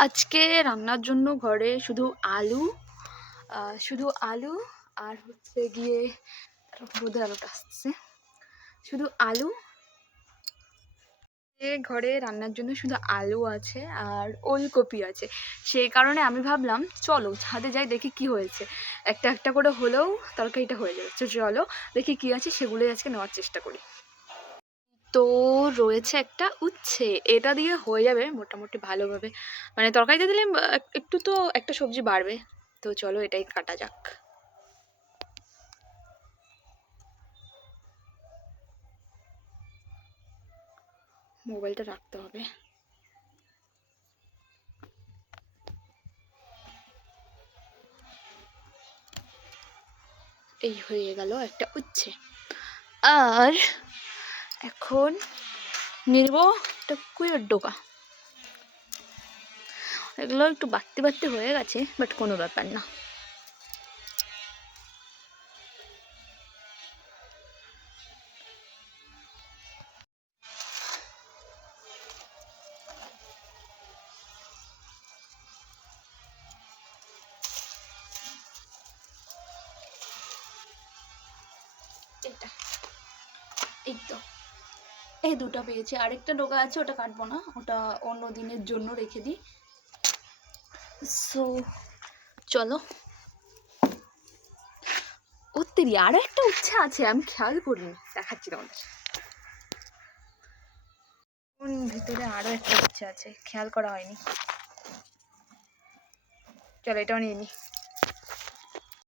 আজকে রান্নার জন্য ঘরে শুধু আলু আর হচ্ছে গিয়ে রোদে আলুটা আসছে, শুধু আলু। ঘরে রান্নার জন্য শুধু আলু আছে আর ওলকপি আছে, সেই কারণে আমি ভাবলাম চলো ছাদে যাই, দেখি কি হয়েছে। একটা একটা করে হলেও তরকারিটা হয়ে যাবে। চলো দেখি কি আছে, সেগুলোই আজকে নেওয়ার চেষ্টা করি। তো রয়েছে একটা উচ্ছে, এটা দিয়ে হয়ে যাবে মোটামুটি ভালোভাবে, মানে তরকারিতে দিলে একটু তো একটা সবজি বাড়বে। তো চলো এটাই কাটা যাক। মোবাইলটা রাখতে হবে। এই হয়ে গেল একটা উচ্ছে। আর এখন নিব একটা কুয়োর ডোকা। এগুলো একটু বাড়তে বাড়তে হয়ে গেছে, বাট কোনো ব্যাপার না। এটা এই তো, এই দুটো পেয়েছি, আরেকটা ডোকা আছে, ওটা কাটবো না, ওটা অন্য দিনের জন্য রেখে দিই। সো চলো। ওত্তেরি আরো একটা উচ্ছে আছে, আমি খেয়াল করিনি, দেখাচ্ছি তোমাদের। ভিতরে আরো একটা উচ্ছে আছে, খেয়াল করা হয়নি। চলো এটাও নিয়ে নি।